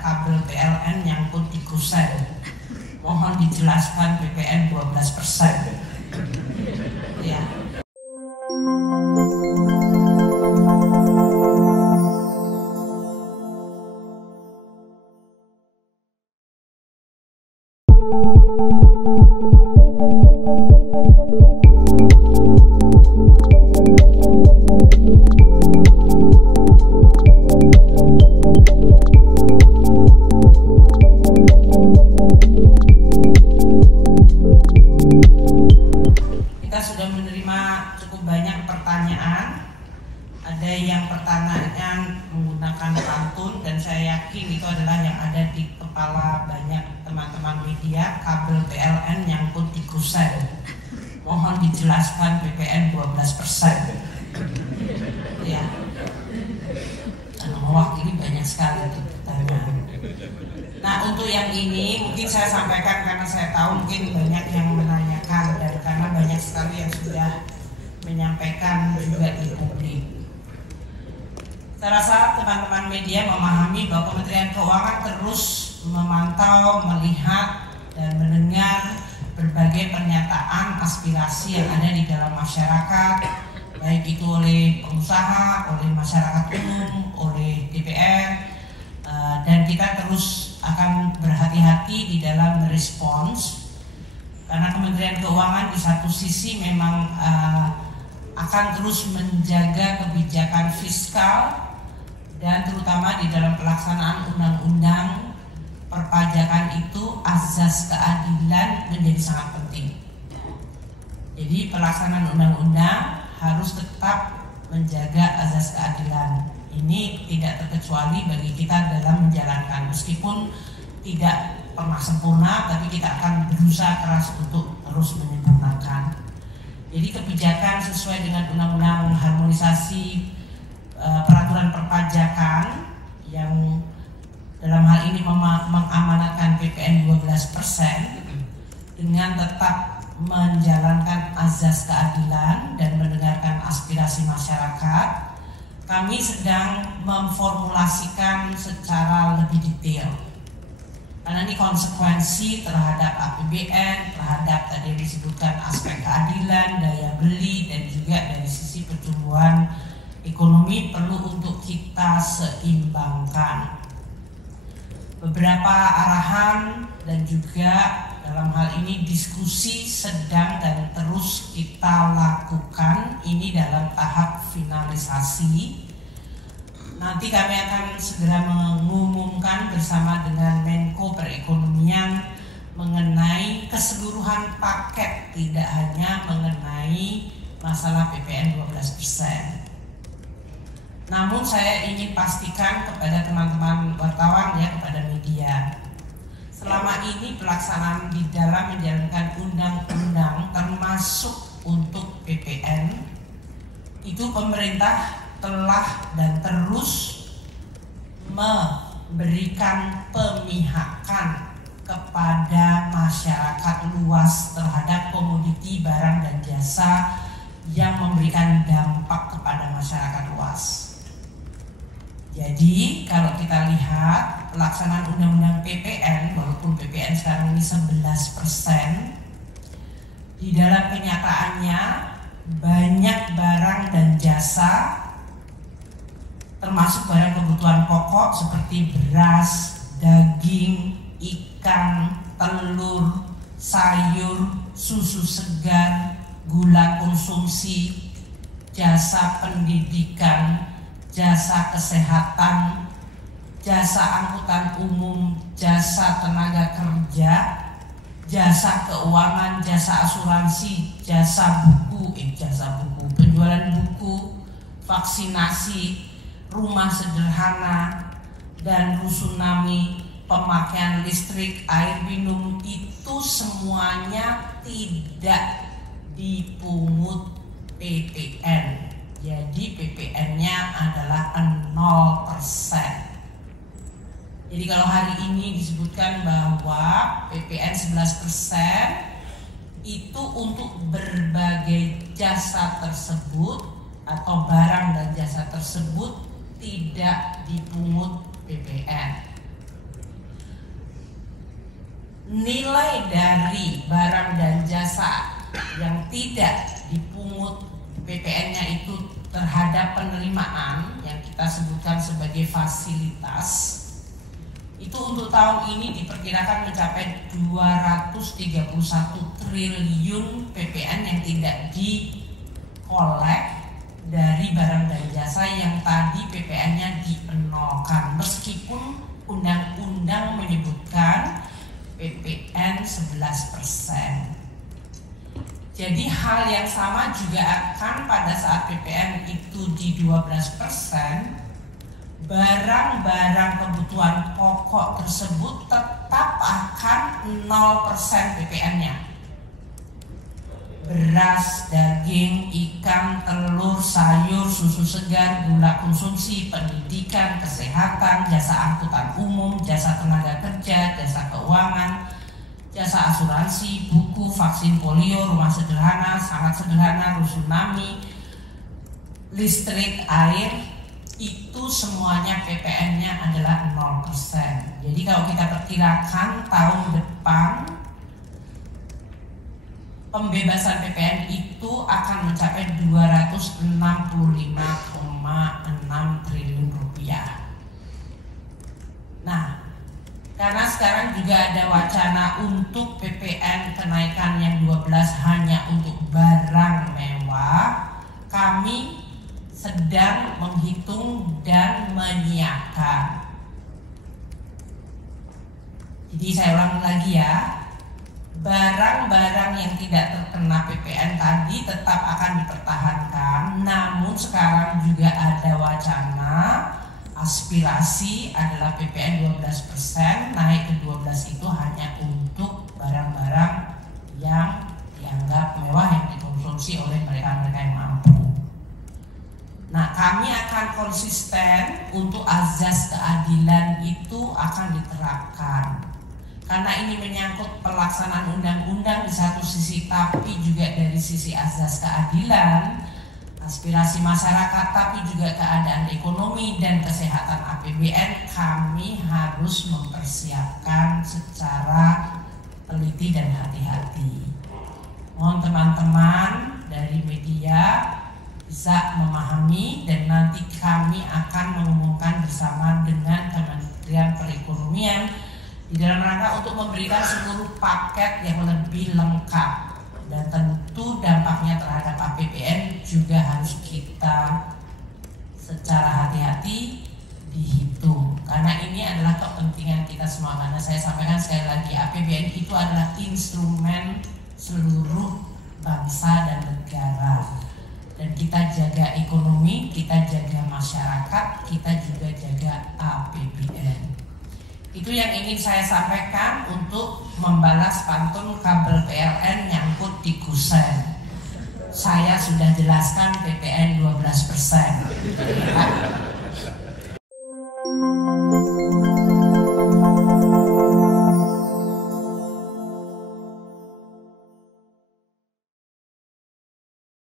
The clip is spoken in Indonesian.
kabel PLN nyangkut di kusen. Mohon dijelaskan PPN 12%. Ya. Pertanyaan, ada yang pertanyaan menggunakan pantun dan saya yakin itu adalah yang ada di kepala banyak teman-teman media. Kabel PLN nyangkut di kusen, mohon dijelaskan PPN 12%. Ya, dan mewakili banyak sekali itu pertanyaan. Nah, untuk yang ini mungkin saya sampaikan karena saya tahu mungkin banyak yang menanyakan dan karena banyak sekali yang sudah menyampaikan juga di publik. Saya rasa teman-teman media memahami bahwa Kementerian Keuangan terus memantau, melihat, dan mendengar berbagai pernyataan aspirasi yang ada di dalam masyarakat, baik itu oleh pengusaha, oleh masyarakat umum, oleh DPR, dan kita terus akan berhati-hati di dalam merespons karena Kementerian Keuangan di satu sisi memang akan terus menjaga kebijakan fiskal dan terutama di dalam pelaksanaan undang-undang perpajakan itu azas keadilan menjadi sangat penting. Jadi pelaksanaan undang-undang harus tetap menjaga azas keadilan. Ini tidak terkecuali bagi kita dalam menjalankan, meskipun tidak pernah sempurna, tapi kita akan berusaha keras untuk terus menyempurnakan. Jadi kebijakan sesuai dengan undang-undang harmonisasi peraturan perpajakan yang dalam hal ini mengamanatkan PPN 12% dengan tetap menjalankan azas keadilan dan mendengarkan aspirasi masyarakat, kami sedang memformulasikan secara lebih detail. Karena ini konsekuensi terhadap APBN, terhadap tadi disebutkan aspek keadilan, daya beli, dan juga dari sisi pertumbuhan ekonomi perlu untuk kita seimbangkan. Beberapa arahan dan juga dalam hal ini diskusi sedang dan terus kita lakukan, ini dalam tahap finalisasi. Nanti kami akan segera mengumumkan bersama dengan Menko Perekonomian mengenai keseluruhan paket, tidak hanya mengenai masalah PPN 12%. Namun saya ingin pastikan kepada teman-teman wartawan, ya, kepada media, selama ini pelaksanaan di dalam menjalankan undang-undang termasuk untuk PPN itu pemerintah telah dan terus memberikan pemihakan kepada masyarakat luas terhadap komoditi barang dan jasa yang memberikan dampak kepada masyarakat luas. Jadi kalau kita lihat pelaksanaan undang-undang PPN, walaupun PPN sekarang ini 11%, di dalam kenyataannya banyak barang dan jasa termasuk barang kebutuhan pokok seperti beras, daging, ikan, telur, sayur, susu segar, gula konsumsi, jasa pendidikan, jasa kesehatan, jasa angkutan umum, jasa tenaga kerja, jasa keuangan, jasa asuransi, jasa buku, penjualan buku, vaksinasi, rumah sederhana, dan rusunami, pemakaian listrik, air minum, itu semuanya tidak dipungut PPN. Jadi PPN-nya adalah 0%. Jadi kalau hari ini disebutkan bahwa PPN 11% itu untuk berbagai jasa tersebut atau barang dan jasa tersebut tidak dipungut PPN. nilai dari barang dan jasa yang tidak dipungut PPN-nya itu terhadap penerimaan yang kita sebutkan sebagai fasilitas, itu untuk tahun ini diperkirakan mencapai 231 triliun PPN yang tidak dikolek dari barang dan jasa yang tadi PPN-nya dienolkan, meskipun undang-undang menyebutkan PPN 11%. Jadi hal yang sama juga akan pada saat PPN itu di 12%, barang-barang kebutuhan pokok tersebut tetap akan 0% PPN-nya. Beras, daging, ikan, telur, sayur, susu segar, gula konsumsi, pendidikan, kesehatan, jasa angkutan umum, jasa tenaga kerja, jasa keuangan, jasa asuransi, buku, vaksin polio, rumah sederhana, sangat sederhana, rusunami, listrik, air, itu semuanya PPN-nya adalah 0%. Jadi kalau kita perkirakan tahun depan pembebasan PPN itu akan mencapai 265,6 triliun rupiah. Nah, karena sekarang juga ada wacana untuk PPN kenaikan yang 12 hanya untuk barang mewah, kami sedang menghitung dan menyiapkan. Jadi saya ulangi lagi ya, barang-barang yang tidak terkena PPN tadi tetap akan dipertahankan, namun sekarang juga ada wacana aspirasi adalah PPN 12% naik ke 12 itu hanya untuk barang-barang yang dianggap mewah yang dikonsumsi oleh mereka-mereka yang mampu. Nah, kami akan konsisten untuk azas keadilan itu akan diterapkan. Karena ini menyangkut pelaksanaan undang-undang di satu sisi, tapi juga dari sisi azas keadilan, aspirasi masyarakat, tapi juga keadaan ekonomi dan kesehatan APBN, kami harus mempersiapkan secara teliti dan hati-hati. Mohon teman-teman dari media bisa memahami, dan nanti kami akan mengumumkan bersama dengan Kementerian Perekonomian di dalam rangka untuk memberikan seluruh paket yang lebih lengkap, dan tentu dampaknya terhadap APBN juga harus kita secara hati-hati dihitung, karena ini adalah kepentingan kita semua. Karena saya sampaikan sekali lagi, APBN itu adalah instrumen seluruh bangsa dan negara. Dan kita jaga ekonomi, kita jaga masyarakat, kita juga jaga APBN. Itu yang ingin saya sampaikan untuk membalas pantun kabel PLN nyangkut di kusen. Saya sudah jelaskan PPN 12%.